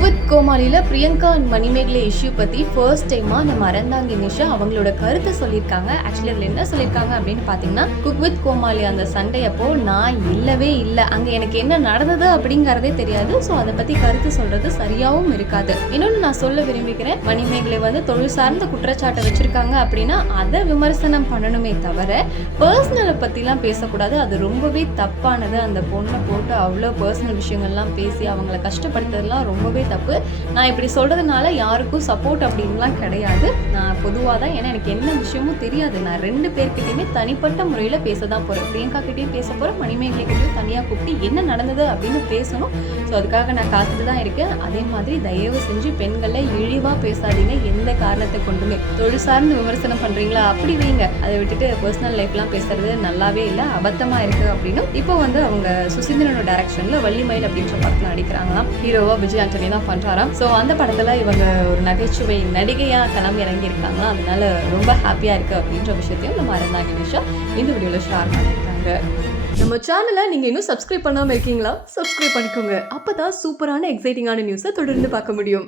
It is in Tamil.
குக் வித் கோமாளியில் பிரியங்கா அண்ட் மணிமேகலை இஷ்யூ பற்றி ஃபர்ஸ்ட் டைமாக நம்ம அறந்தாங்கி நிஷா அவங்களோட கருத்தை சொல்லியிருக்காங்க. ஆக்சுவலி அதில் என்ன சொல்லியிருக்காங்க அப்படின்னு பார்த்தீங்கன்னா, குக் வித் கோமாளி அந்த சண்டையப்போ நான் இல்லவே இல்லை, அங்கே எனக்கு என்ன நடந்தது அப்படிங்கிறதே தெரியாது. ஸோ அதை பற்றி கருத்து சொல்கிறது சரியாகவும் இருக்காது. இன்னொன்று நான் சொல்ல விரும்புகிறேன், மணிமேகலை தொழில் சார்ந்த குற்றச்சாட்டை வச்சுருக்காங்க அப்படின்னா அதை விமர்சனம் பண்ணணுமே தவிர பர்சனலை பற்றிலாம் பேசக்கூடாது. அது ரொம்பவே தப்பானது. அந்த பொண்ணை போட்டு அவ்வளோ பர்சனல் விஷயங்கள்லாம் பேசி அவங்கள கஷ்டப்படுத்துறதுலாம் ரொம்பவே தப்பு. நான் இப்படி சொல்கிறதுனால யாருக்கும் சப்போர்ட் அப்படின்லாம் கிடையாது. நான் பொதுவாக தான், ஏன்னா எனக்கு என்ன விஷயமும் தெரியாது. நான் 2 பேர்கிட்டையுமே தனிப்பட்ட முறையில் பேச தான் போகிறேன். பிரியங்கா கிட்டேயும் பேச போகிறேன், மணிமேகலை கிட்டேயும் தனியாக கூப்பிட்டு என்ன நடந்தது அப்படின்னு பேசணும். ஸோ அதுக்காக நான் காத்துட்டு தான் இருக்கேன். அதே மாதிரி தயவு செஞ்சு பெண்களை இழிவாக பேசாதீங்க. எந்த காரணத்தை கொண்டுமே தொழில் சார்ந்து விமர்சனம் பண்ணுறீங்களா அப்படி வைங்க. அதை விட்டுட்டு பர்சனல் லைஃப்லாம் பேசுறது நல்லாவே இல்லை, அபத்தமாக இருக்குது அப்படின்னு இப்போ அவங்க சுசீந்திரனோட டைரக்ஷனில் வள்ளிமயில் அப்படின்ற படத்தில் நடிக்கிறாங்களாம். ஹீரோவா விஜய் ஆண்டனி தான் பண்றாராம். ஸோ அந்த படத்துல இவங்க ஒரு நகைச்சுவை நடிகையா களம் இறங்கி இருக்காங்க. அதனால ரொம்ப ஹாப்பியா இருக்கு அப்படின்ற விஷயத்தையும் நம்ம அறந்தாங்கி நிஷா இந்த வீடியோல ஷேர் பண்ணியிருக்காங்க. நம்ம சேனலை நீங்க இன்னும் சப்ஸ்கிரைப் பண்ணாம இருக்கீங்களா? சப்ஸ்கிரைப் பண்ணிக்கோங்க. அப்பதான் சூப்பரான எக்ஸைட்டிங்கான நியூஸை தொடர்ந்து பார்க்க முடியும்.